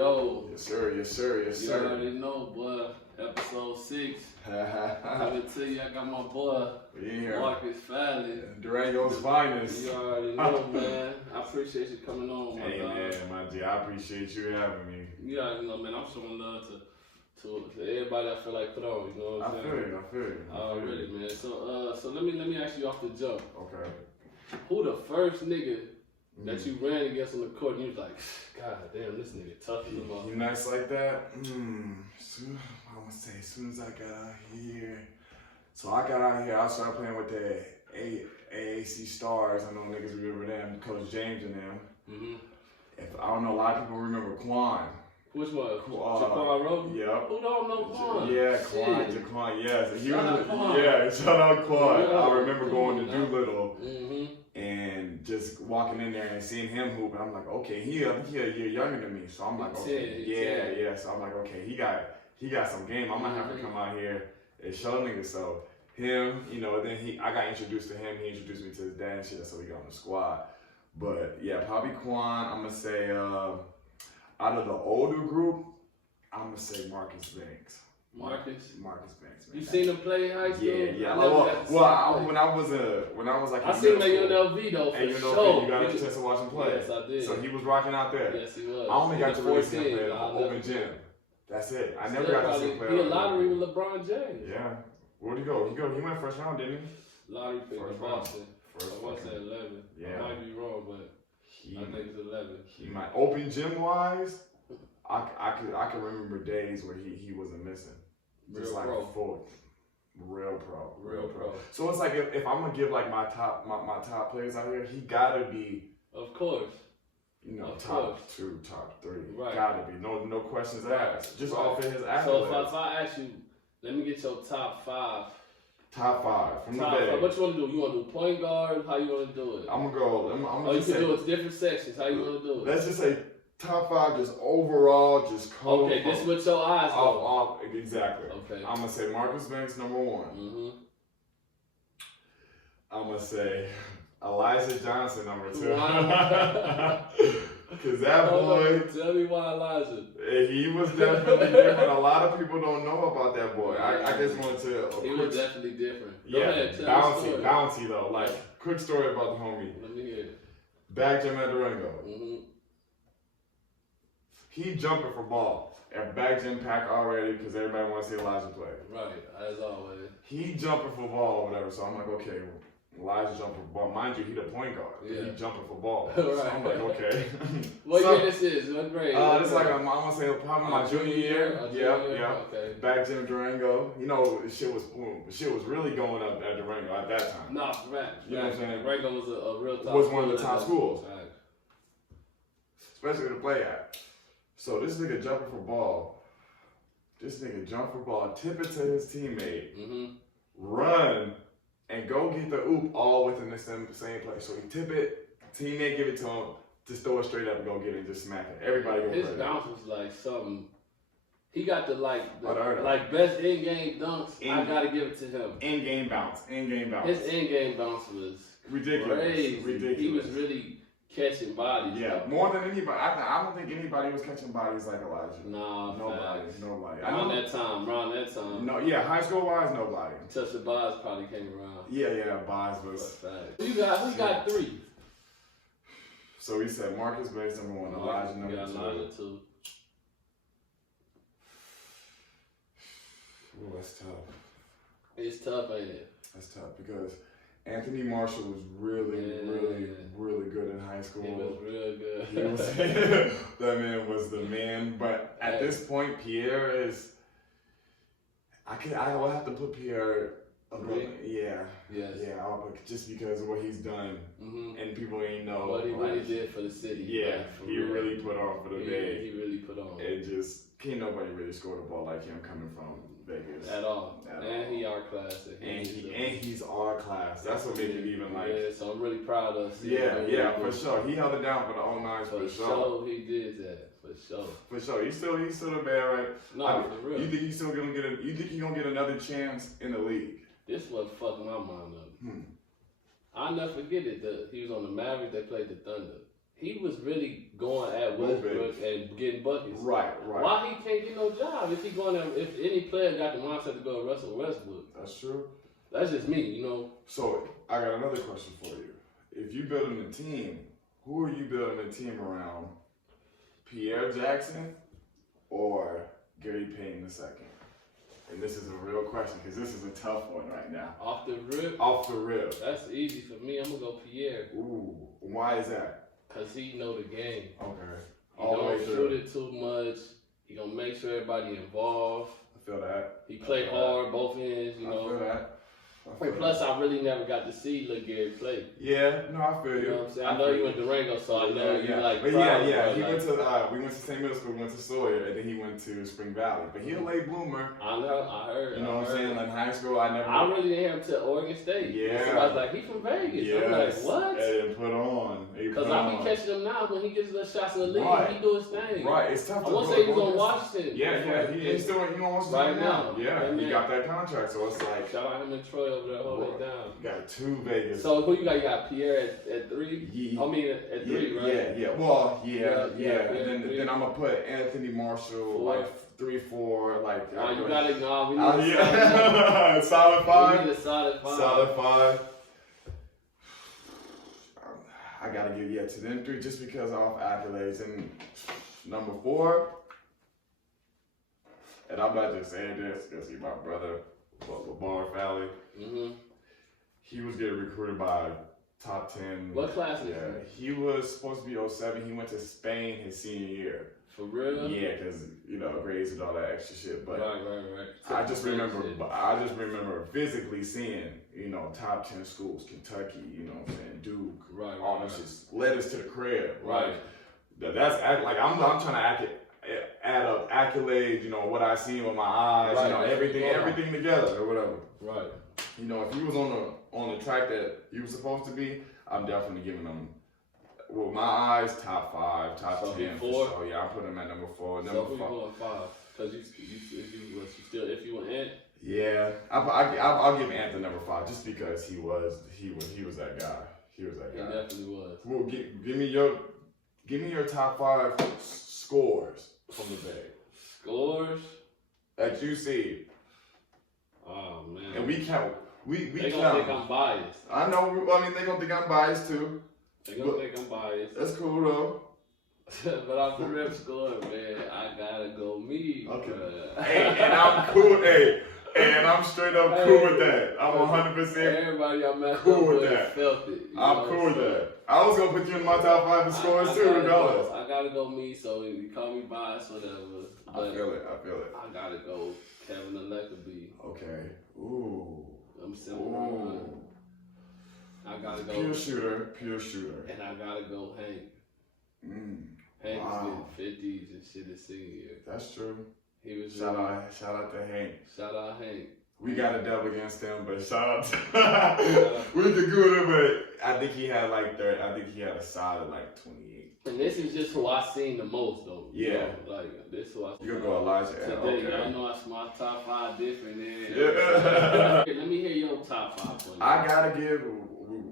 Yo. Yes, sir. Yes, sir. Yes, sir. You already know, boy. Episode 6. Coming to you, I got my boy, Marcus Falley. Durango's finest. You already know, man. I appreciate you coming on, my dog. Man, my G, I appreciate you having me. You already know, man. I'm showing love to everybody I feel like put on. You know what I'm saying? I feel you. Already, man. So let me ask you off the jump. Okay. Who the first nigga that you ran against on the court and you was like, God damn, this nigga tough as a motherfucker. You nice like that? I'm gonna say as soon as I got out here. So I got out here, I started playing with the AAC Stars. I know niggas remember them, Coach James and them. I don't know, a lot of people remember Quan. Which one? Jaquan Roden? Yep. Who don't know Quan? Yeah, Jaquan, yes. Shout out Quan. I remember going to Doolittle and just walking in there and seeing him hoop, and I'm like, okay, he a year younger than me, so I'm like, okay, yeah. So I'm like, okay, he got some game. I'm gonna have to come out here and show niggas. So him, you know, then I got introduced to him. He introduced me to his dad and shit, so we got on the squad. But yeah, probably Quan. I'm gonna say out of the older group, I'm gonna say Marcus Banks. Marcus Banks. Man. You seen him play in high school? Yeah. When I was like, I seen him at UNLV though. For sure. You got a chance to watch him play. Yes, I did. So he was rocking out there. Yes, he was. I only got to really see him play in the open gym. That's it. I never got to see him play. He a lottery with LeBron James. Yeah. Where'd he go? He went first round, didn't he? Lottery pick in Boston. I want to say 11. Yeah. I might be wrong, but I think it's 11. He might. Open gym wise, I can remember days where he wasn't missing. Just like full. Real pro. So it's like if I'm gonna give like my top players out here, he gotta be. Of course. You know, top 2, top 3. Right. Gotta be. No questions asked. Just off of his accolades. So if I ask you, let me get your top 5. Top 5 from top the day. What you want to do? You want to do point guard? How you want to do it? I'm gonna go. I'm oh, you can do it different sections. How you want to do it? Let's just say top 5, just overall, just cold. Okay, this is what your eyes go. Exactly. Okay. I'm gonna say Marcus Banks number 1. I'm gonna say Elijah Johnson number 2. Cause that boy. Tell me why Elijah. He was definitely different. A lot of people don't know about that boy. I just wanted to. He was definitely different. Bouncy though. Like quick story about the homie. Let me hear it. Back gym at Durango. He jumping for ball. At back gym pack already because everybody wants to see Elijah play. Right, as always. He jumping for ball or whatever. So I'm like, okay. Elijah jumping for ball. Mind you, he the point guard. Yeah. He jumping for ball. Right. So I'm like, okay. What year this is? What grade? This is like, I'm going to say probably my junior year. Yeah. Okay. Back gym Durango. You know, shit was really going up at Durango at that time. Nah, right. You know what I'm saying? Durango was a real top was one of the top schools. Right. Especially to play at. So this nigga jumping for ball. This nigga jump for ball, tip it to his teammate, run, and go get the oop all within the same place. So he tip it, teammate give it to him, just throw it straight up and go get it and just smack it. Everybody go His bounce was like something. He got the best in-game dunks. I gotta give it to him. In-game bounce. His in-game bounce was ridiculous. Crazy. He was really catching bodies. Yeah, more than anybody. I don't think anybody was catching bodies like Elijah. Nah, nobody. Around that time. No, yeah, high school wise, nobody. Until the Boz probably came around. Yeah, Boz was. We got 3. So we said Marcus Banks number 1, Elijah number 2. Elijah 2. Ooh, that's tough. It's tough, ain't it? That's tough because Anthony Marshall was really good in high school. He was real good. That man was the man. But at this point, Pierre is. I will have to put Pierre. Yeah, just because of what he's done, and people ain't know what he really did for the city. Yeah, he really put on for the day. He really put on. And just can't nobody really score the ball like him coming from Vegas at all. He our class. And he's our class. That's what made it even like. Yeah, so I'm really proud of. Yeah, for sure. He held it down for the all nines for sure. For sure, he did that. For sure. He's still the man, right? No, for real. You think he's still gonna get you think he's gonna get another chance in the league? This what fucked my mind up. I'll never forget it. He was on the Mavericks. They played the Thunder. he was really going at Westbrook and getting buckets. Right. Why he can't get no job if he going there, if any player got the mindset to go to Russell Westbrook? That's true. That's just me, you know. So I got another question for you. If you building a team, who are you building a team around? Pierre Jackson or Gary Payton II? And this is a real question because this is a tough one right now. Off the rip? Off the rip. That's easy for me. I'm going to go Pierre. Ooh, why is that? Because he know the game. Okay. He don't shoot it too much. He going to make sure everybody involved. I feel that. He play hard, both ends, you know. I feel that. Plus, I really never got to see Lil Gary play. Yeah, no, I feel you. You know what I'm saying? I know you went to Durango, so I know you like. But yeah. He went to we went to St. Middle School, we went to Sawyer, and then he went to Spring Valley. But he a late bloomer. I know, I heard. You know what I'm saying? Like in high school, I really didn't hear him till Oregon State. Yeah. So I was like, he from Vegas. Yes. I'm like, what? And put on. Because I be catching him now when he gets little shots in the league. Right. He do his thing. Right. It's tough. I won't say he was on Washington. Yeah. He's still on right now. Yeah. He got that contract, so it's like. Shout out him and Troy over there holding it down. Got two Vegas. So who you got? You got Pierre at 3? Yeah. I mean at 3, right? Yeah. Well, yeah. And three. then I'm gonna put Anthony Marshall 4. like 3, 4, like. You gotta acknowledge. We need a solid 5. We need a solid 5. Solid 5. I gotta give to them 3 just because off accolades. And number 4, and I'm not just saying this because he's my brother, but LeBar Falley. Mm-hmm. He was getting recruited by top 10. What class is he? He was supposed to be 07. He went to Spain his senior year. For real? Yeah, because grades and all that extra shit. But right. I just remember physically seeing top 10 schools, Kentucky, Duke, all this just led us to the crib. Right. That's like I'm trying to add up accolades, what I seen with my eyes, everything together or whatever. Right. If he was on the track that he was supposed to be, I'm definitely giving him, with my eyes, top 5, top 10 for sure. Yeah, I'm putting him at number 4. Number 5. Going 5? Because if you went in. Yeah, I'll give Anthony number 5 just because he was that guy. He was that guy. He definitely was. Well, give me your top 5 scores from the Bay. Scores that you see. Oh man. And we count. They gonna think I'm biased. I know. I mean, they gonna think I'm biased too. They gonna think I'm biased. That's cool though. But off the rip score, man, I gotta go me. Okay. Bruh. Hey, and I'm cool. Hey, and I'm straight up cool with that. I'm 100%. Everybody I'm at cool with that. Felt it. I'm cool with that. I was gonna put you in my top 5 in scores too, regardless. I gotta go me. So you call me biased, whatever. But I feel it. I gotta go Kevin Leckerby. Okay. Ooh. I'm simple. I gotta go. Pure shooter. And I gotta go Hank. Hank was getting 50s and shit his senior year. That's true. He was shout out to Hank. Shout out Hank. We got a dub against him, but shout out to we did good, but I think he had a solid 28. And this is just who I seen the most though. Yeah. This is who I seen. You gonna go Elijah? Today, okay. I know it's my top 5 different. Yeah. Let me hear your top 5 for you. I gotta give,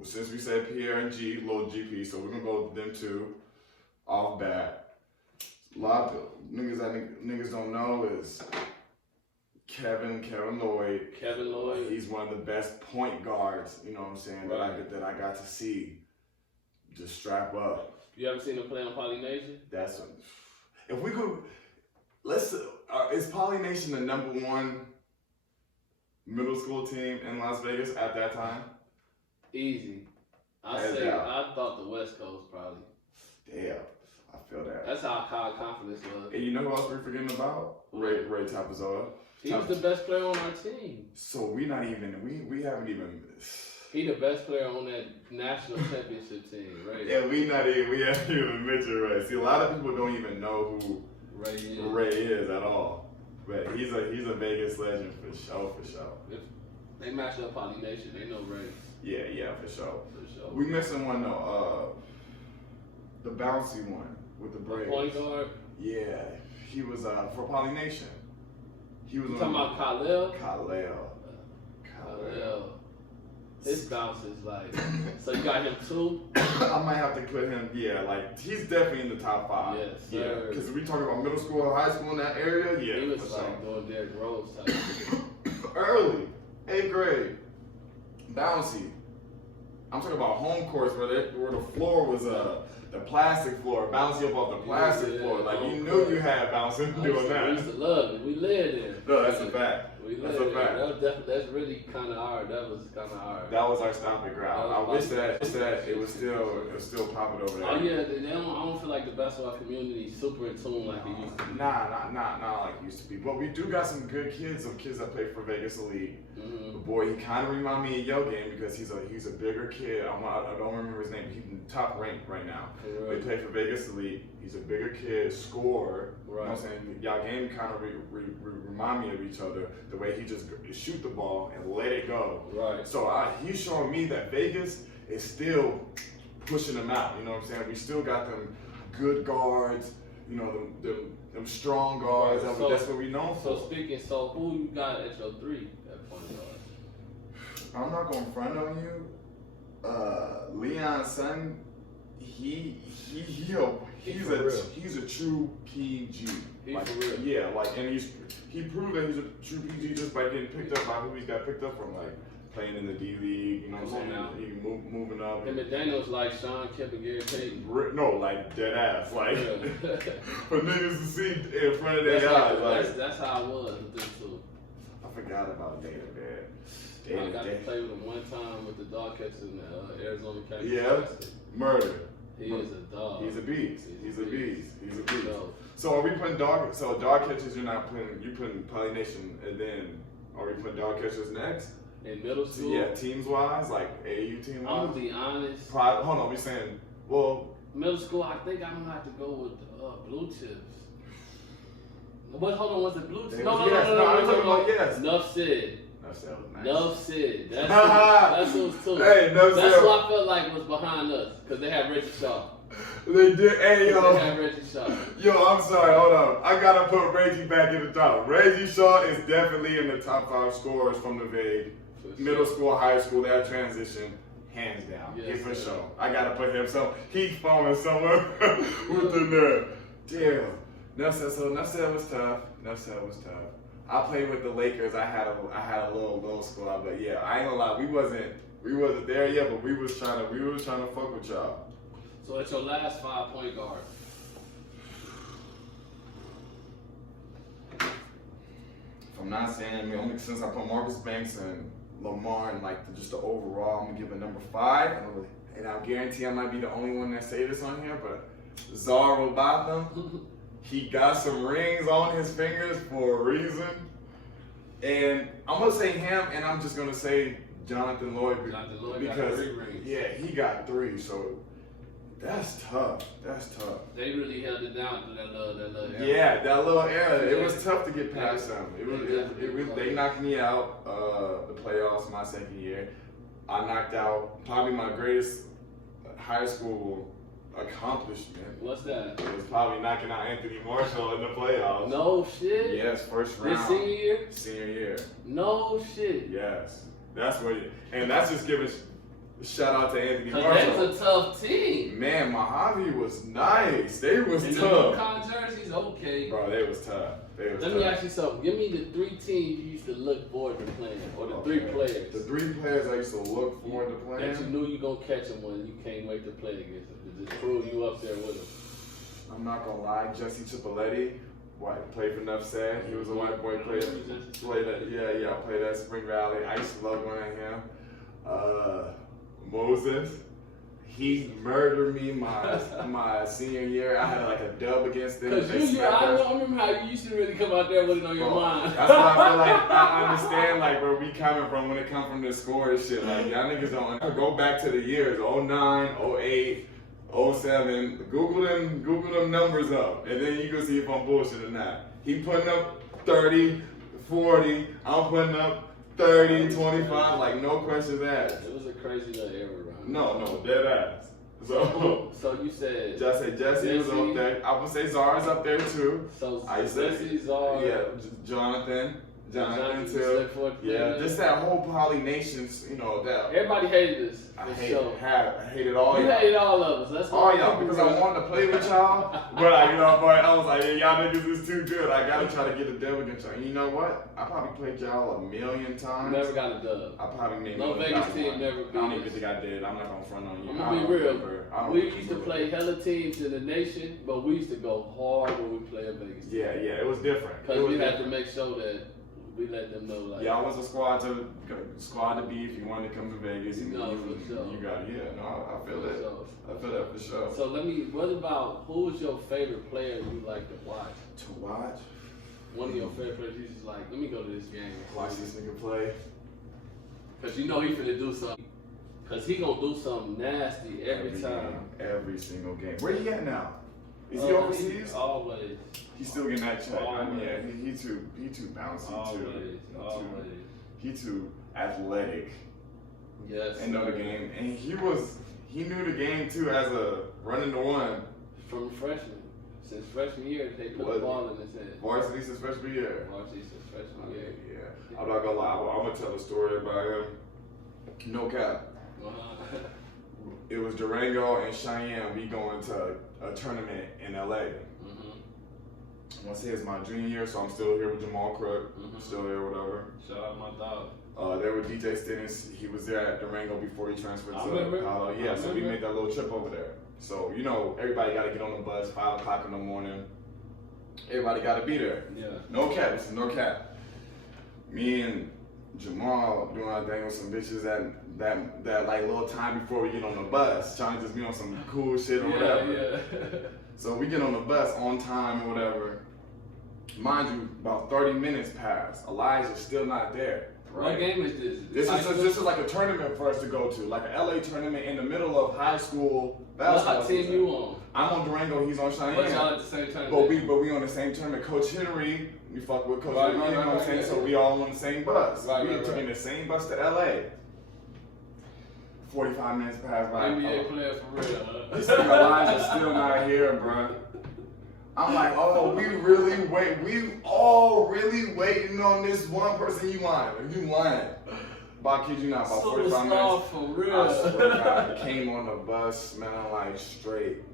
since we said Pierre and G, little GP, so we're gonna go with them 2 off bat. A lot of niggas don't know is Kevin Lloyd. Kevin Lloyd. He's one of the best point guards, you know what I'm saying, right. that I got to see. Just strap up. You ever seen him play on Polynation? If we could, is Polynation the number 1 middle school team in Las Vegas at that time? Easy. I thought the West Coast probably. Damn, I feel that. That's how high confidence was. And you know who else we're forgetting about? Ray Tapazoa. He was the best player on our team. So we haven't even. He the best player on that national championship team, right? Yeah, we haven't even mentioned Ray. See, a lot of people don't even know who Ray is at all. But he's a Vegas legend for sure. If they match up Polynation, they know Ray. Yeah, for sure. We missing one though. The bouncy one with the braids. Point guard. Yeah, he was for Polynation. He was talking about Khalil. Khalil. His bounce is like, so you got him 2? I might have to put him, like, he's definitely in the top 5. Yes, yeah, sir. because we talking about middle school or high school in that area, He was like doing Derrick Rose type. Early, 8th grade, bouncy. I'm talking about home courts where the floor was the plastic floor, bouncy up off the plastic floor. Like, you knew you had bouncing doing that. We used to love it. We lived in it. No, that's a fact. That's a fact. That's really kind of hard. That was kind of hard. That was our stomping ground. I wish that it was still popping over there. Oh yeah, I don't feel like the basketball community is super in tune like it used to be. Not like it used to be. But we do got some good kids, some kids that play for Vegas Elite. Mm-hmm. But boy, he kind of remind me of your game because he's a bigger kid. I don't remember his name. He's top ranked right now. Right. They play for Vegas Elite. He's a bigger kid, scorer. Right. You know what I'm saying? Y'all game kind of remind me of each other. The way he just shoot the ball and let it go. Right. So he's showing me that Vegas is still pushing them out. You know what I'm saying? We still got them good guards. You know, them strong guards. Right. That's what we know for. So who you got at your 3 at point guard? I'm not gonna front on you. Leon's son, he's a true PG. He's like, for real. Yeah, like, and he proved that he's a true PG just by getting picked up by who he's got picked up from, like playing in the D League. You know what I'm saying? He moving up. And McDaniel's like Sean Kemp and Gary Payton. No, like dead ass, like Yeah. for niggas to see in front of their eyes. That's how I was with them too. I forgot about Data, man. I got to play with him one time with the dog catchers in the Arizona County. Yeah, murder. He is a dog. He's a beast. He's a beast. So, So are we putting dog catchers? You putting Poly Nation, and then are we putting dog catchers next? in middle school? Yeah, teams wise, like AAU team wise. I'm gonna be honest. Hold on, we saying middle school. I think I'm gonna have to go with Blue Chips. But hold on, was it Blue Chips? No. I'm talking about yes. Enough said. Nice. Enough said. That's who was too. Hey, That's who I felt like was behind us because they had Reggie Shaw. They did. Hey, yo. They had Reggie Shaw. Yo, I'm sorry. Hold on. I gotta put Reggie back in the top. Reggie Shaw is definitely in the top 5 scorers from the Vague. Middle school, high school, that transition, hands down. Yes, for sure. I gotta put him. So he's falling somewhere within there. Damn. Nuff was tough. I played with the Lakers. I had a little low squad, but yeah, I ain't gonna lie. We wasn't there yet, but we was trying to fuck with y'all. So it's your last 5 point guard. If I'm not saying, only since I put Marcus Banks and Lamar and like just the overall, I'm gonna give it number 5, and I'll guarantee I might be the only one that say this on here, but Zara Botham, he got some rings on his fingers for a reason, and I'm gonna say him, and I'm just gonna say Jonathan Lloyd Got because 3 rings. yeah, he got 3, so that's tough. They really held it down through that little era. Yeah, that little era. It was tough to get past them. They knocked me out the playoffs my second year. I knocked out probably my greatest high school accomplishment. What's that? It was probably knocking out Anthony Marshall in the playoffs. No shit. Yes, first round. This senior year? Senior year. No shit. Yes. That's what and that's just giving shout out to Anthony Marshall. That's a tough team. Man, Mojave was nice. They was and tough. The UConn jerseys, okay. Bro, they was tough. Let me ask you something. Give me the 3 teams you used to look forward to playing, or the 3 players. The 3 players I used to look forward to playing. That you knew you gonna catch them when you can't wait to play against them. To just prove you up there with them. I'm not gonna lie, Jesse Chipoletti, played for Nuff Said. He was a white boy player. Played at Spring Valley. I used to love going at him. Moses, he murdered me my senior year. I had like a dub against them. I remember how you used to really come out there with it on your mind. That's why I feel like I understand like where we coming from when it comes from the score and shit. Like y'all niggas don't go back to the years 09, 08, 07. Google them numbers up, and then you can see if I'm bullshit or not. He putting up 30, 40. I'm putting up 30, 25, like no questions asked. It was a crazy little era around. No, dead ass. So you said Jesse was up there. I would say Zara's up there too. So I said Jesse, Zara. Yeah, Jonathan. Jonathan too. Yeah, just that whole Poly Nations, you know, that. Everybody hated us. I hated all y'all. You hated all of us. That's all y'all because I wanted to play with y'all, but I was like, hey, y'all niggas is too good. I gotta try to get a dub against y'all. And you know what? I probably played y'all a million times. Never got a dub. I probably made no Vegas team never beat us. I don't even think I did. I'm not gonna front on you. I'm gonna be real. We used to play hella teams in the nation, but we used to go hard when we play a Vegas team. Yeah, it was different. Because we had to make sure that we let them know, like, y'all was a squad to be if you wanted to come to Vegas. You got it. I feel that. I feel that for sure. So what about, who's your favorite player you like to watch? To watch? One of your favorite players, you just like, let me go to this game. Watch this nigga play. Because you know he finna do something. Because he gonna do something nasty every time. Every single game. Where he at now? Is he overseas? Always. He's still getting that check. Always. Yeah, he too bouncy Always. He too athletic. Yes. And know the game. And he knew the game too as a running the one. From freshman. Since freshman year, they put the ball in his head. Varsity since freshman year. Varsity since freshman year. Yeah. I'm not gonna lie. I'm gonna tell a story about him. No cap. It was Durango and Cheyenne. We going to a tournament in LA. I want to say it's my junior year, so I'm still here with Jamal Crook. Still here, whatever. Shout out my dog. There with DJ Stinnings. He was there at Durango before he transferred to Palo. Yeah, so we made that little trip over there. So, you know, everybody got to get on the bus 5 o'clock in the morning. Everybody got to be there. Yeah. No cap. This is no cap. Me and Jamal doing our thing with some bitches that like little time before we get on the bus, trying to just be on some cool shit or whatever. Yeah. So we get on the bus on time or whatever. Mind you, about 30 minutes pass. Elijah's still not there. Right? What game is this? This is like a tournament for us to go to, like an LA tournament in the middle of high school basketball. What team you on? I'm on Durango. He's on Cheyenne. But y'all at the same tournament. But we on the same tournament. Coach Henry, we fuck with Coach Henry. You know what I'm saying? So we all on the same bus. We taking the same bus to LA. 45 minutes passed by. NBA player for real. This nigga Elijah's still not here, bro. I'm like, oh, we all really waiting on this one person. You lying. But I kid you not, about 45 minutes. For real. I swear to God, he came on the bus smelling like straight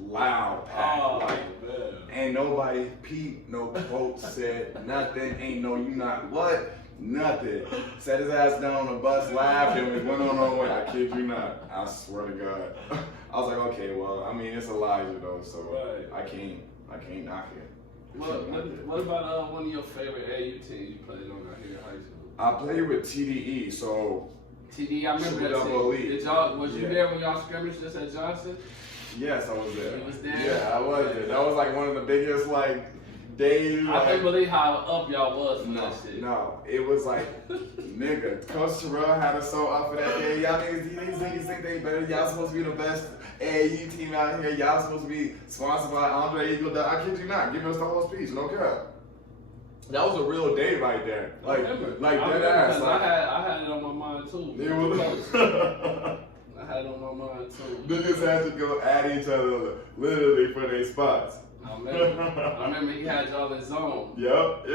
loud pack. Man. Ain't nobody peeped, no quote said nothing. Ain't no you not what? Nothing. Sat his ass down on the bus, laughed, and we went on our way. I kid you not. I swear to God. I was like, okay, well, I mean, it's Elijah though, so I can't knock it. What about one of your favorite AU teams you played on out here in high school? I played with TDE, so. TDE, I remember that team. Was you there when y'all scrimmaged just at Johnson? Yes, I was there. You was there? Yeah, I was there. That was like one of the biggest days. I can't believe how up y'all was for that shit. No, it was like, nigga, Coach Terrell had us so up for that day. Y'all niggas, these niggas think they better. Y'all supposed to be the best AAU team out here. Y'all supposed to be sponsored by Andre Iguodala. I kid you not, giving us the whole speech. No cap. That was a real day right there. Like dead ass. I had it on my mind too. It was. I had it on my mind too. Niggas had to go at each other literally for their spots. I remember he had y'all in zone. Yep.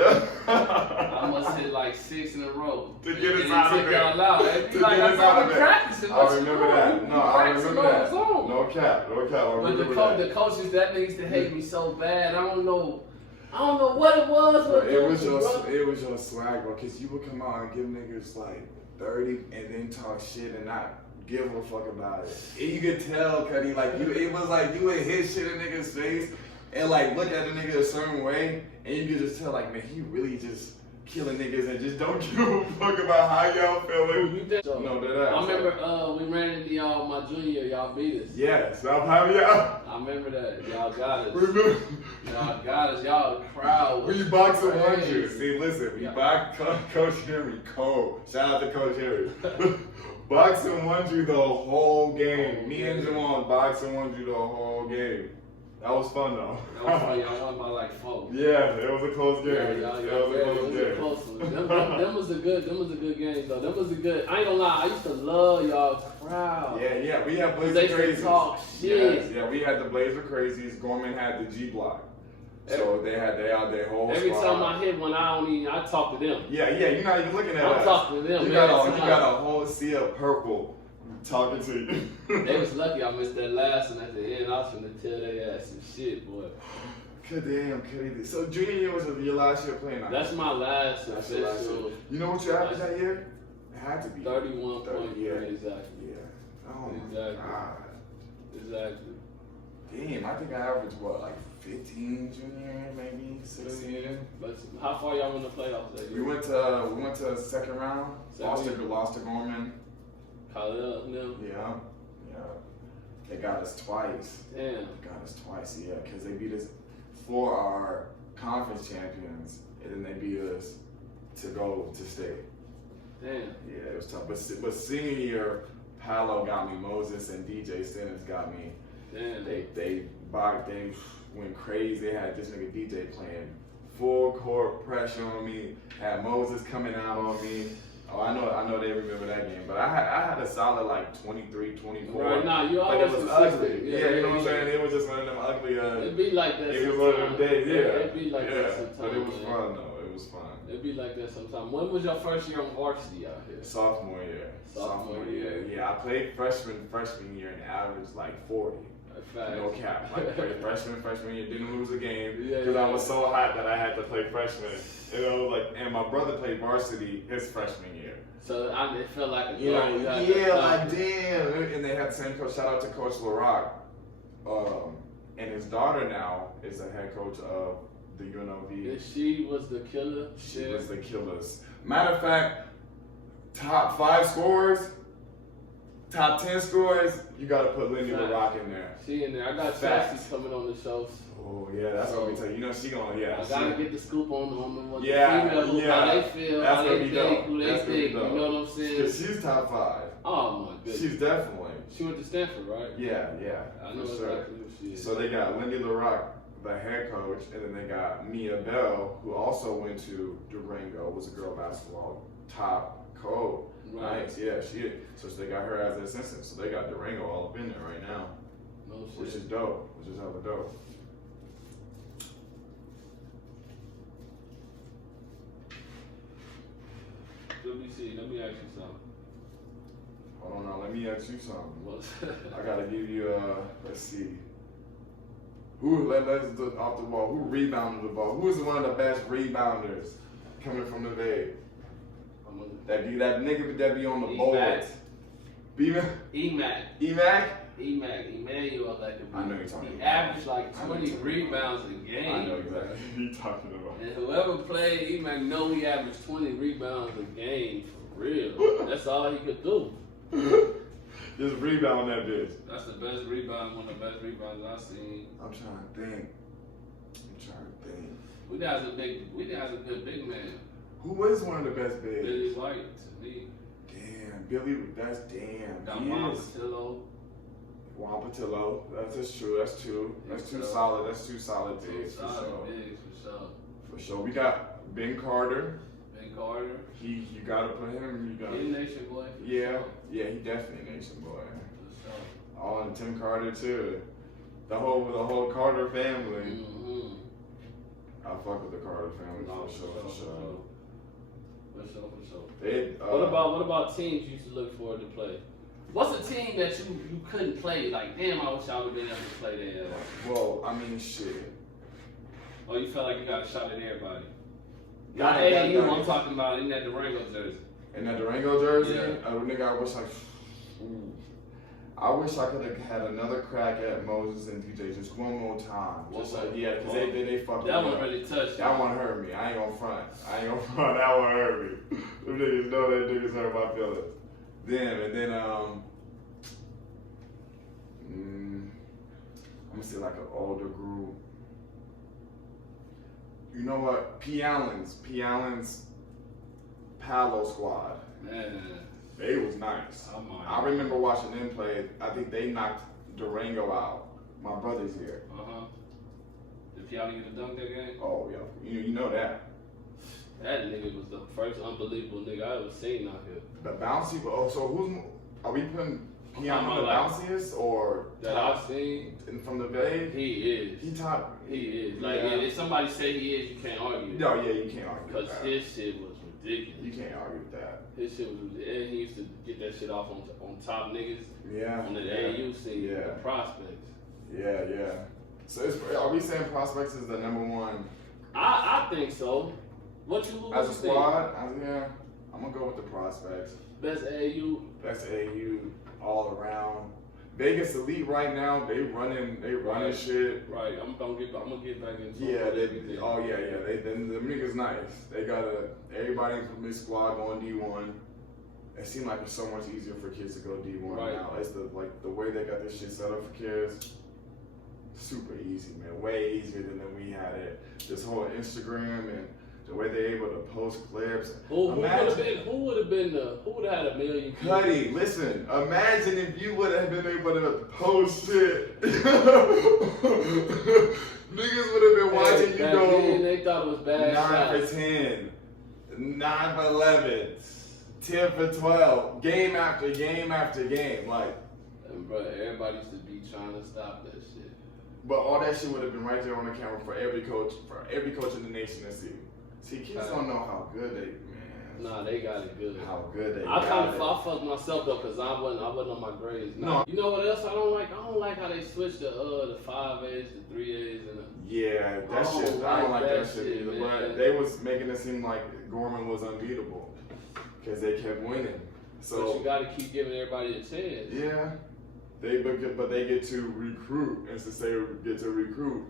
I must hit like 6 in a row. To get us out of there. Y'all out. To get us out of there. I remember that. No, I remember that. No cap. But the coaches that niggas to hate me so bad. I don't know what it was. Bro, it was your swag, bro. Cause you would come out and give niggas like 30 and then talk shit and not give a fuck about it. And you could tell, Cuddy, it was like you would hit shit in niggas' face and like look at the nigga a certain way, and you could just tell like, man, he really just killing niggas and just don't give a fuck about how y'all feeling. No, that I remember we ran into y'all my junior year, y'all beat us. Yes, I'm happy y'all. I remember that. Y'all got us. Y'all got us. Y'all crowd. We boxed and won you. See, listen, we boxed Coach Henry cold. Shout out to Coach Henry. Boxed and won you the whole game. Me and Jamal boxed and won you the whole game. That was fun though. That was fun. Y'all won by like 4. Yeah, it was a close game. Them was a good game though. Them was a good. I ain't gonna lie. I used to love y'all crowd. Yeah. We had Blazer They Crazies. talk shit. Yes, we had the Blazer Crazies. Gorman had the G Block. So they had their whole every squad. time I hit one, I talk to them. Yeah, you're not even looking at us. I'm talking to them. You got a whole sea of purple talking to you. They was lucky I missed that last one at the end. I was finna tell their ass some shit, boy. God damn, crazy. So junior year was your last year playing? That's my last year. You know what you averaged that year? It had to be 31.3 exactly. Yeah. Oh exactly. my God. Exactly. Damn, I think I averaged what, like 15 junior, maybe 16. But how far y'all went to playoffs that year? We went to second round. Lost to Gorman. Khalil, them. Yeah. They got us twice. Damn. Got us twice, yeah, because they beat us for our conference champions, and then they beat us to go to state. Damn. Yeah, it was tough. But senior year, Palo got me. Moses and DJ Simmons got me. Damn. They went crazy. They had this nigga DJ playing full court pressure on me. Had Moses coming out on me. Oh, I know they remember that game. But I had a solid like 23, 24. Right now, you but always it was ugly. Yeah, you know what I'm saying? It was just one of them ugly. It'd be like that. It was one of them days. Yeah. It'd be like that sometimes. But it was fun though. It was fun. It'd be like that sometimes. When was your first year on varsity out here? Sophomore year. Sophomore year. Yeah, I played freshman year and averaged like 40. No cap. Like played freshman year, didn't lose a game because I was so hot that I had to play freshman. And I was like, and my brother played varsity his freshman year. So it felt like a like damn. And they had the same coach. Shout out to Coach LaRock. And his daughter now is the head coach of the UNLV. And she was the killer. She was the killers. Matter of fact, top 5 scorers, top 10 scorers, you gotta put Lindy LaRock in there. She in there. I got Chelsea coming on the show. Oh yeah, that's what we tell you. You know she gonna I gotta get the scoop on the female who how they feel, that's how they think, who they think. You know what I'm saying? Cause she's top 5. Oh my goodness. She's definitely. She went to Stanford, right? Yeah. I know exactly who she is. So they got Lindy LaRock, the head coach, and then they got Mia Bell, who also went to Durango, was a girl basketball top coach. Right. Nice, yeah, she is. So they got her as an assistant. So they got Durango all up in there right now. No shit. Which is dope. Which is hella dope. Let me ask you something. Hold on now, let me ask you something. I gotta give you let's see. Let's do off the ball. Who rebounded the ball? Who is one of the best rebounders coming from the Bay? That nigga that be on the board. Emac. Emmanuel, like I know you're talking about. He averaged like 20 rebounds a game. I know exactly who you're talking about. And whoever played Emac know he averaged 20 rebounds a game for real. That's all he could do. Just rebound that bitch. That's the best rebound, one of the best rebounds I've seen. I'm trying to think. We got a good big man. Who is one of the best bigs? Billy White to me. Damn, Billy, that's damn. Got Juan Patillo. Juan Patillo, that's true. That's two solid. That's two solid bigs for sure. For sure. We got Ben Carter. You gotta put him. He's a nation boy. Yeah, he definitely a nation boy. For sure. And Tim Carter too. The whole Carter family. Mm-hmm. I fuck with the Carter family for sure. What about teams you used to look forward to play? What's a team that you couldn't play? Like, damn, I wish I would have been able to play there. Well, I mean, shit. Oh, you felt like you got a shot at everybody? Not AAU, I'm talking about in that Durango jersey. In that Durango jersey? Yeah. Nigga, I wish I could have had another crack at Moses and DJ just one more time. Because they fucked me up. That one really touched you. That one hurt me. I ain't gonna front. That one hurt me. Them niggas know that niggas hurt my feelings. I'm gonna say like an older group. You know what? P. Allen's Palo squad. Man. They was nice. I remember watching them play. I think they knocked Durango out. My brother's here. Did Piali get a dunk that game? Oh yeah, you know that. That nigga was the first unbelievable nigga I ever seen out here. The bouncy. Oh, so are we putting He on the bounciest or that I've seen from the Bay? He is. He top. He is. Like if somebody say he is, you can't argue. No, yeah, you can't argue. Because his shit was ridiculous. You can't argue with that. His shit was ridiculous. And he used to get that shit off on top niggas. Yeah. On the AAU scene. Yeah. The prospects. Yeah. So are we saying prospects is the number one? I think so. What you as a squad? Yeah, I'm gonna go with the prospects. Best AAU. Best AAU all around. Vegas Elite right now, they running shit. Right, I'm gonna get back into yeah, them niggas nice. They got everybody from this squad going D1. It seems like it's so much easier for kids to go D1 now. It's the way they got this shit set up for kids. Super easy, man. Way easier than we had it. This whole Instagram and the way they're able to post clips. Who would have had $1 million? Cuddy, listen. Imagine if you would have been able to post shit. Niggas would have been watching you go. Then they thought it was bad. 9 for 10, 9 for 11, 10 for 12, game after game after game, like. And bro, everybody used to be trying to stop that shit. But all that shit would have been right there on the camera for every coach in the nation to see. See, kids don't know how good they, man. Nah, they got it good. How good they I fucked myself though, cause I wasn't on my grades. No. You know what else I don't like? I don't like how they switched the 5As to 3As and. Yeah, that shit. I don't like that shit either. But they was making it seem like Gorman was unbeatable, cause they kept winning. So but you gotta keep giving everybody a chance. Yeah. But they get to recruit, and since they get to recruit,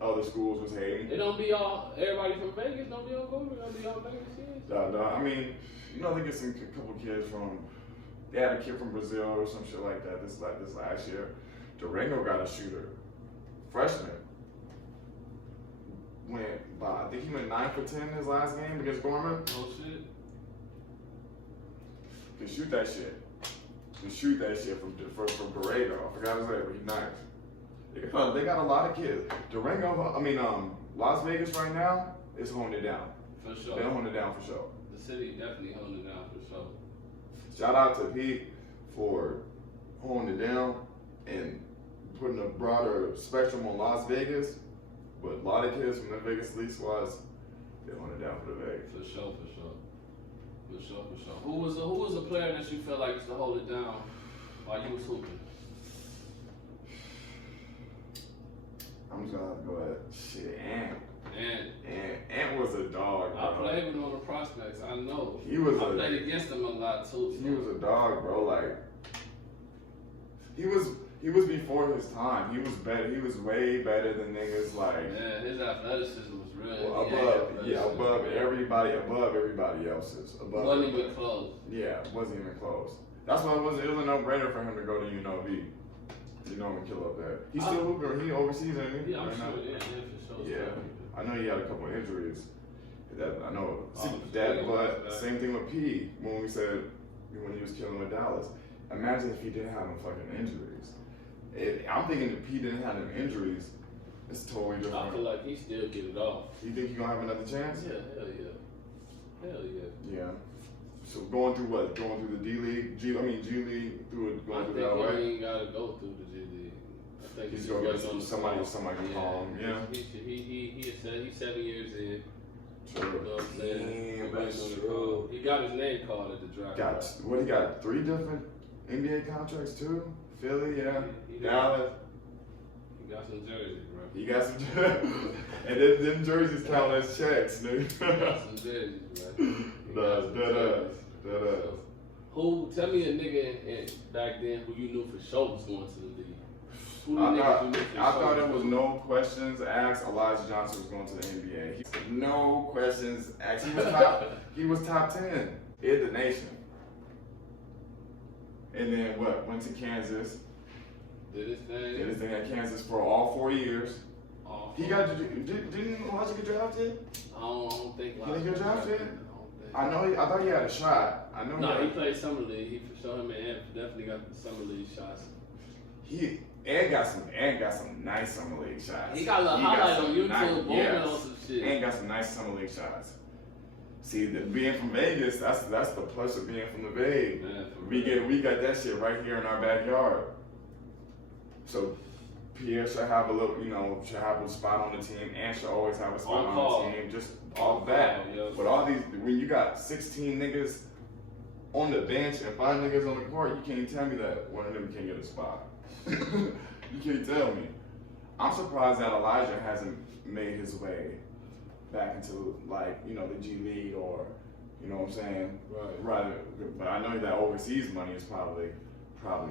other schools was hating. It don't be all everybody from Vegas. Don't be all Gorman. Don't be all Vegas kids. No. I mean, they get some couple kids from. They had a kid from Brazil or some shit like that. This last year, Durango got a shooter, freshman. I think he went 9 for 10 his last game against Gorman. Oh shit. Can shoot that shit. Can shoot that shit from Borrego. I forgot his name, but he's nice. They got a lot of kids. Durango, Las Vegas right now is holding it down. For sure. They're holding it down for sure. The city definitely holding it down for sure. Shout out to Pete for holding it down and putting a broader spectrum on Las Vegas. But a lot of kids from the Vegas Elite squads, they're holding it down for the Vegas. For sure. Who was a player that you felt like used to hold it down while you was hooping? I'm just gonna have to go ahead. Ant was a dog, bro. I played with him on the prospects. I know. I played against him a lot too. So. He was a dog, bro. Like he was before his time. He was better. He was way better than niggas like. Yeah, his athleticism was real. Above everybody else's. Wasn't even close. Yeah, wasn't even close. That's why it was a no-brainer for him to go to UNLV. And kill up there. He's still hooping. He overseas, ain't he? Yeah, I'm sure. Yeah, for sure. Yeah, I know he had a couple of injuries. I know. But same thing with P. When we said when he was killing with Dallas. Imagine if he didn't have them fucking injuries. I'm thinking if P didn't have them injuries, it's totally different. I feel like he still get it off. You think he gonna have another chance? Yeah, hell yeah. Yeah. So going through what? Going through the D League, G League, going through that way. I think he ain't gotta go through the G League. I think he's gonna get somebody can call him. Yeah. He's 7 years in. True. You know what I'm saying? That's true. He got his name called at the draft. He got 3 different NBA contracts too? Philly, yeah. Dallas. He got some jerseys, bro. He got some jerseys. And then them jerseys count as checks, nigga. He got some jerseys, bro. That Who, tell me a nigga back then who you knew for sure was going to the league. I thought it was no questions asked. Elijah Johnson was going to the NBA. No questions asked. He was top 10 in the nation. And then went to Kansas. Did his thing at Kansas for all 4 years. Didn't Elijah get drafted? I don't think. Did he get drafted? I thought he had a shot. He played summer league. He for sure definitely got summer league shots. And got some nice summer league shots. He got a little highlight on YouTube, on some shit. And got some nice summer league shots. See, being from Vegas, that's the plus of being from the Bay. Man, We got that shit right here in our backyard. So Pierre should have a little, should have a spot on the team, and should always have a spot on the team. Just all that. Yeah. But all these, when you got 16 niggas on the bench and 5 niggas on the court, you can't tell me that one of them can't get a spot. You can't tell me. I'm surprised that Elijah hasn't made his way back into the G League or, you know what I'm saying? Right. But I know that overseas money is probably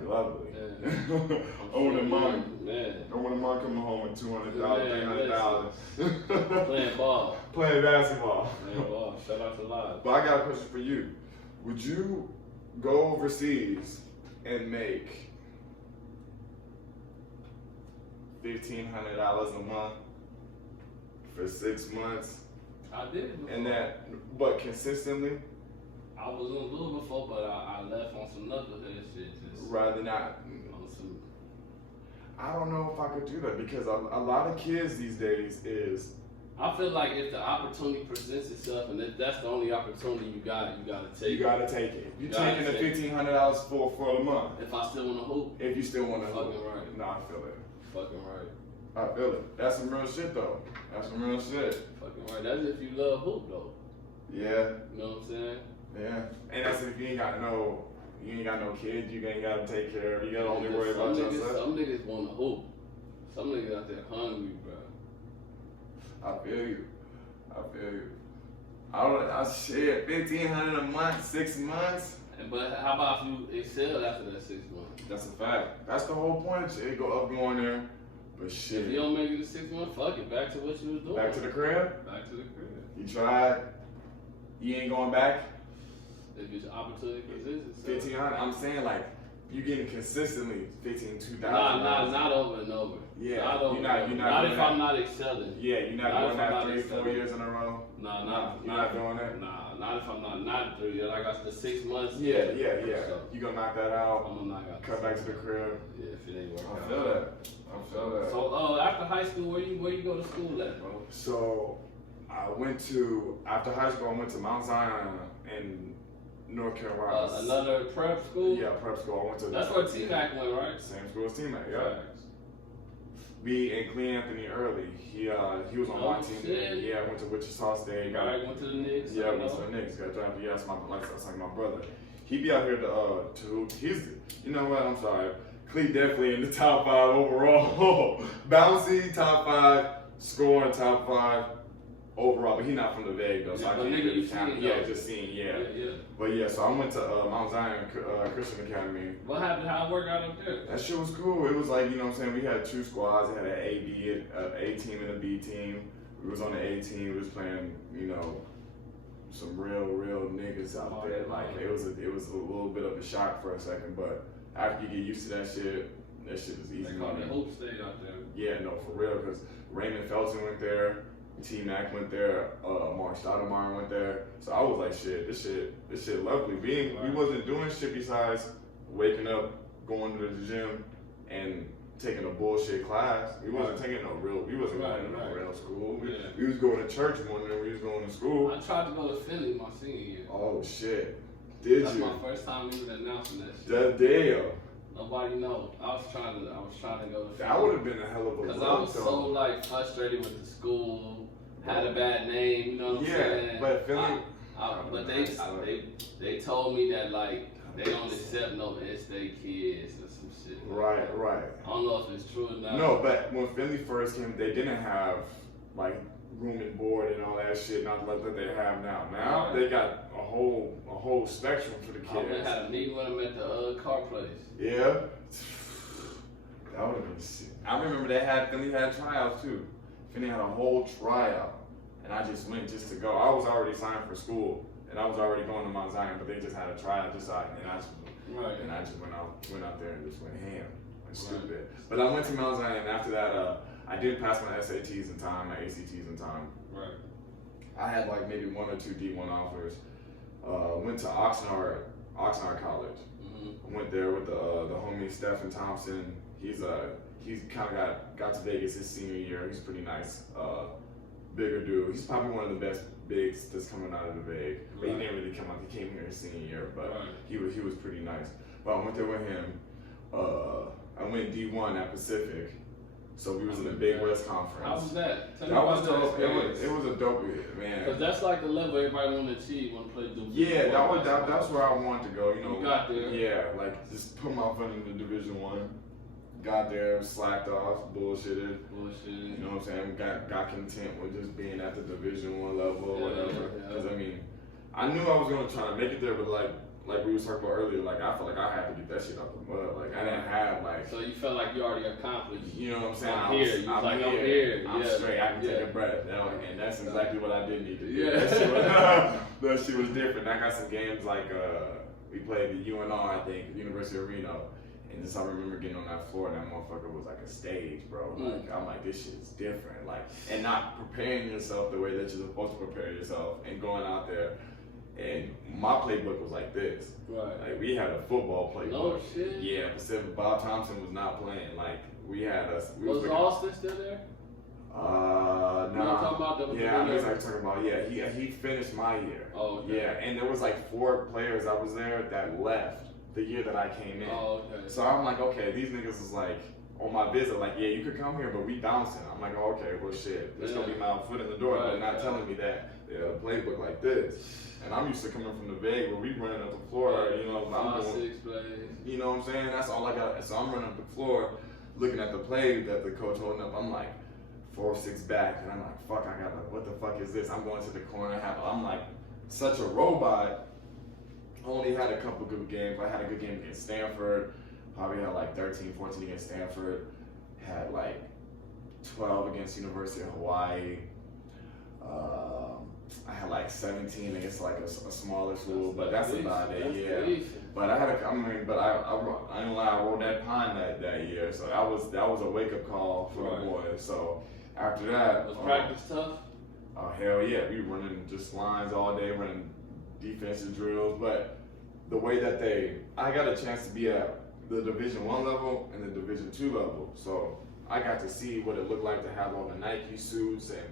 lovely. Yeah. I wouldn't mind. Man. I wouldn't mind coming home with $200,000, $300,000. Playing ball. Playing basketball. Playing ball. Shout out to Live. But I got a question for you. Would you go overseas and make $1,500 a month for 6 months? I did before. And that, but consistently? I was in Louisville before, but I left on some knucklehead shit. Just rather not. On some. I don't know if I could do that because a lot of kids these days is. I feel like if the opportunity presents itself and that's the only opportunity you gotta take it. You gotta take it. You're taking the $1,500 for a month. If I still want to hoop. If you still want to hoop. Fucking right. No, I feel it. Fucking right. I feel it. That's some real shit though. That's some real shit. Fucking right. That's if you love hoop though. Yeah. You know what I'm saying? Yeah. And that's if you ain't got no kids you ain't gotta take care of. You gotta only worry about yourself. Some niggas want to hoop. Some niggas out there hungry, bro. I feel you. I shit, $1,500 a month, 6 months. But how about if you excel after that 6 months? That's a fact. That's the whole point of shit. Go up going there. But shit. If you don't make it to 6 months, fuck it. Back to what you was doing. Back to the crib? Back to the crib. You tried. You ain't going back? If it's opportunity presents itself. $1,500. I'm saying like you getting consistently $2,000. Not over and over. Yeah. Not over. Not if I'm not excelling. Yeah, you're not doing that 3-4 years in a row. Nah, you're not doing that. Nah, not if I'm not 3 years. Like I said, 6 months. Yeah. So, You gonna knock that out? I'm gonna knock out. Cut back to the crib. Yeah, if it ain't working out. I feel that. So after high school, where you go to school at, bro? So after high school, I went to Mount Zion in North Carolina. Another prep school? Yeah, prep school. I went to. That's where T-Mac went, right? Same school as T-Mac, yeah. And Clee Anthony Early. He was on my team. Shit. Yeah, I went to Wichita State. Went to the Knicks. Yeah, I went to the Knicks. Got drafted. Yeah, that's like my brother. He be out here to he's, you know what? I'm sorry. Clee definitely in the top 5 overall. Bouncy, top 5, scoring, top 5 overall. But he not from the Veg though, so I can't really count. Yeah, just seeing, yeah. But yeah, so I went to Mount Zion Christian Academy. What happened? How it worked out up there? That shit was cool. It was like, you know what I'm saying, we had 2 squads. We had an A team and a B team. We was on the A team. We was playing, some real niggas out there. Like it was a little bit of a shock for a second, but after you get used to that shit is easy. They call it Hope State out there. Yeah, no, for real, because Raymond Felton went there, T-Mac went there, Mark Stoudemire went there. So I was like, this shit lovely. We wasn't doing shit besides waking up, going to the gym, and taking a bullshit class. We wasn't taking we wasn't going to no real school. We was going to church more than we was going to school. I tried to go to Philly my senior year. Oh shit. That's my first time even announcing that shit. That damn. Nobody knows. I was trying to go to Philly. That would have been a hell of a because I was so frustrated with the school, had a bad name, you know what I'm saying? Yeah, but Philly. But they told me that they don't accept no in-state kids or some shit. Right. I don't know if it's true or not. No, but when Philly first came, they didn't have room and board and all that shit, not like that they have now. Now they got a whole spectrum for the kids. I had a meeting with them at the car place. Yeah. That would have been sick. I remember Philly had tryouts too. Philly had a whole tryout. And I just went just to go. I was already signed for school, and I was already going to Mount Zion, but they just had a tryout and I just went out there and just went ham, stupid. But I went to Mount Zion, and after that, I did pass my SATs in time, my ACTs in time. Right. I had maybe 1 or 2 D1 offers. Went to Oxnard College. I went there with the homie Stephen Thompson. He's kind of got to Vegas his senior year. He's pretty nice. Bigger dude. He's probably one of the bigs that's coming out of the VAG. But he Right. didn't really come out. He came here his senior year, but Right. he was pretty nice. But I went there with him. I went D1 at Pacific, so we was in the Big West Conference. How was that? Tell me That about was that dope. experience. It was a dope, man. Because that's like the level everybody want to achieve when play Division Yeah, I. that's where I wanted to go. You know, You got there. Yeah, like just put my foot in the Division One. Got there, slacked off, bullshitted. You know what I'm saying? Got content with just being at the Division One level or whatever. Because I mean, I knew I was gonna try to make it there, but like we were talking about earlier, like I felt like I had to get that shit out the mud. Like I didn't have like. So you felt like you already accomplished. You know what I'm saying? I'm here. I'm here. I'm Yeah. straight. I can take Yeah. a breath. And that's exactly what I did need to do. Yeah. That shit was different. I got some games like we played the UNR, I think, University of Reno. And just I remember getting on that floor and that motherfucker was like a stage, bro. Like I'm like, this shit's different. Like, and not preparing yourself the way that you're supposed to prepare yourself and going out there. And my playbook was like this. Right. Like we had a football playbook. No shit. Yeah, Pacific. Bob Thompson was not playing. Like we had us. Was Austin still there? Nah. You know what I'm talking about? Yeah, I know what you're talking about. Yeah, he finished my year. Oh, okay. Yeah, and there was like 4 players that was there that left the year that I came in. Oh, okay. So I'm like, okay, these niggas is like on my visit, like, yeah, you could come here, but we bouncing. I'm like, oh, okay, well, shit, this gonna be my foot in the door, but not telling me that playbook like this. And I'm used to coming from the VAG where we running up the floor, you know, I'm doing, 5-6 plays. you know what I'm saying? That's all I got. So I'm running up the floor, looking at the play that the coach holding up. I'm like 4-6 back, and I'm like, fuck, I got like, what the fuck is this? I'm going to the corner. I'm like such a robot. I only had a couple good games. I had a good game against Stanford. Probably had like 13, 14 against Stanford. Had like 12 against University of Hawaii. I had like 17 against like a smaller school, but that's about it. Yeah. But I had I ain't gonna lie, I rolled that pine that year, so that was a wake up call for the boys. So after that, Was practice tough? Oh hell yeah, we running just lines all day, running defensive drills. But the way that I got a chance to be at the Division I level and the Division II level, so I got to see what it looked like to have all the Nike suits and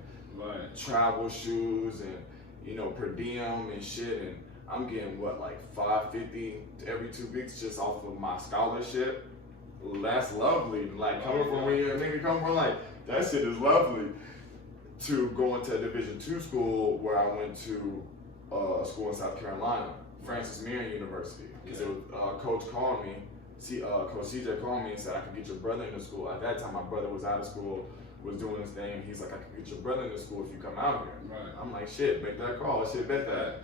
travel shoes and, you know, per diem and shit, and I'm getting what, like $550 every 2 weeks just off of my scholarship. That's lovely. Like coming from where a nigga come from, like that shit is lovely. To going to a Division II school where I went to a school in South Carolina, Francis Marion University, because Coach called me. Coach CJ called me and said I could get your brother into school. At that time, my brother was out of school, was doing his thing. He's like, I could get your brother into school if you come out here. Right. I'm like, shit, make that call. Shit, bet that.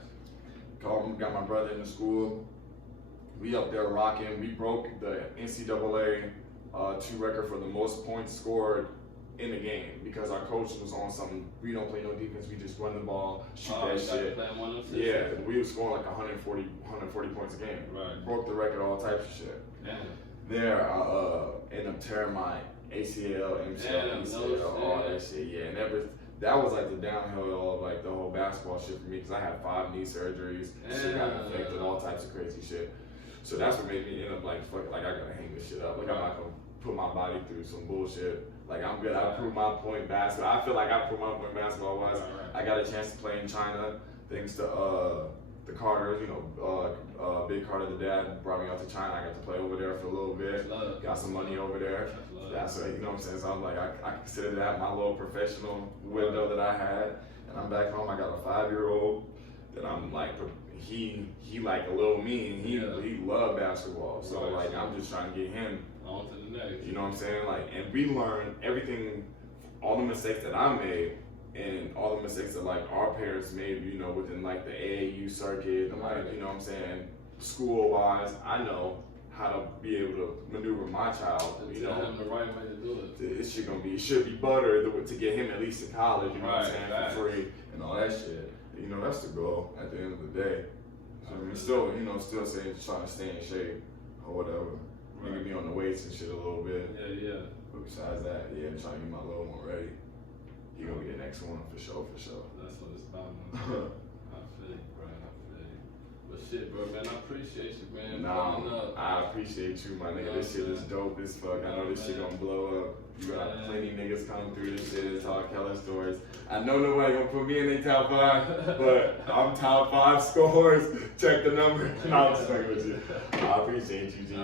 Called him, got my brother into school. We up there rocking. We broke the NCAA 2 record for the most points scored in the game because our coach was on something. We don't play no defense. We just run the ball, shoot that shit. Yeah, we was scoring like 140 points a game. Right. Broke the record, all types of shit. Damn. There, I ended up tearing my ACL, MCL, PCL, all that shit. Yeah, and that was like the downhill of like the whole basketball shit for me because I had 5 knee surgeries. Shit got infected, all types of crazy shit. So that's what made me end up like, fuck, like I gotta hang this shit up. Like I'm not gonna put my body through some bullshit. Like I'm good. I proved my point basketball. I feel like I proved my point basketball wise. I got a chance to play in China thanks to the Carters. You know, Big Carter, the dad, brought me out to China. I got to play over there for a little bit. Got some money over there. That's you know what I'm saying. So I'm like, I consider that my little professional window that I had. And I'm back home. I got a 5-year-old that I'm like. He like a little me, and he loved basketball. So like I'm just trying to get him on to the next. You know what I'm saying? Like, and we learned everything, all the mistakes that I made, and all the mistakes that like our parents made. You know, within like the AAU circuit, and like you know what I'm saying, school wise, I know how to be able to maneuver my child. You know, him the right way to do it. It should be butter to get him at least to college. You know what I'm saying, for free and all that shit. You know, that's the goal at the end of the day. So, I mean, still, you know, still saying trying to stay in shape or whatever. Maybe be on the weights and shit a little bit. Yeah. But besides that, trying to get my little one ready. He gonna be the next one for sure. That's what it's about, man. I feel you, bro. I feel you. But shit, bro, man, I appreciate you, man. Nah, I appreciate you, my nigga. This shit is dope as fuck. I know this shit gonna blow up. You got plenty niggas coming through this shit and talk hella stories. I know nobody gonna put me in their top 5, but I'm top 5 scores. Check the number. No, I'm just fucking with you. I appreciate you, G.